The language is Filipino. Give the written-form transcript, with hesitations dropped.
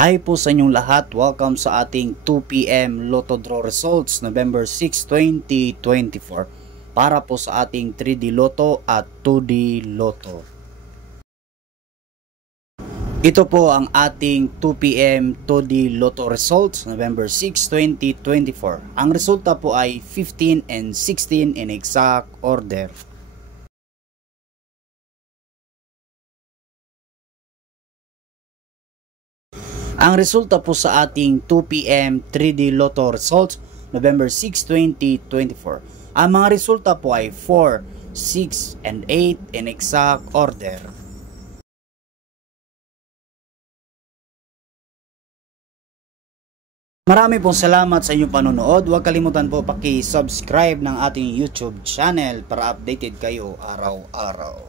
Hi po sa inyong lahat, welcome sa ating 2pm Lotto Draw Results November 6, 2024 para po sa ating 3D Lotto at 2D Lotto. Ito po ang ating 2pm 2D Lotto Results November 6, 2024. Ang resulta po ay 15 and 16 in exact order. Ang resulta po sa ating 2pm 3D Lotto Results November 6, 2024. Ang mga resulta po ay 4, 6, and 8 in exact order. Marami pong salamat sa inyong panonood. Huwag kalimutan po paki-subscribe ng ating YouTube channel para updated kayo araw-araw.